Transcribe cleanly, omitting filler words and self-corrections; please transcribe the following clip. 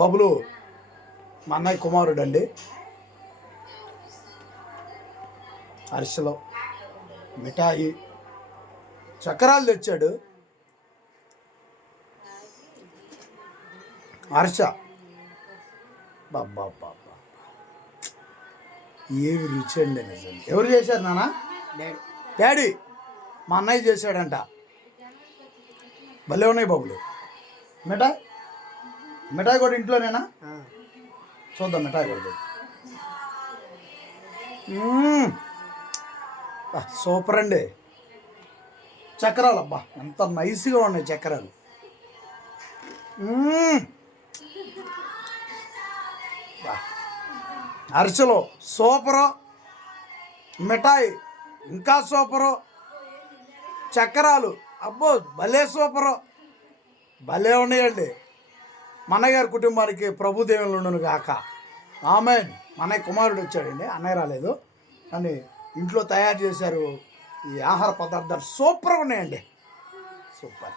బబులు మా అన్నయ్య కుమారుడు అండి. అరిసెలో మిఠాయి చక్రాలు తెచ్చాడు. అరిస బాబా ఏమి రుచి అండి నిజంగా. ఎవరు చేశారు నాన్న? డాడీ. మా అన్నయ్య చేశాడంట. భలే ఉన్నాయి బాబులు. మిఠాయి కూడా ఇంట్లోనేనా? చూద్దాం మిఠాయి కూడా. సూపర్ అండి. చక్రాలు అబ్బా ఎంత నైస్గా ఉన్నాయి చక్రాలు. అరిసెలు సూపరు, మిఠాయి ఇంకా సూపరు, చక్రాలు అబ్బో భలే సూపరు, భలే ఉన్నాయండి. మనగారి కుటుంబానికి ప్రభుదేవులను గాక. ఆమెన్. మన కుమారుడు వచ్చాడండి, అన్నయ్య రాలేదు కానీ ఇంట్లో తయారు చేశారు. ఈ ఆహార పదార్థాలు సూపర్గా ఉన్నాయండి. సూపర్.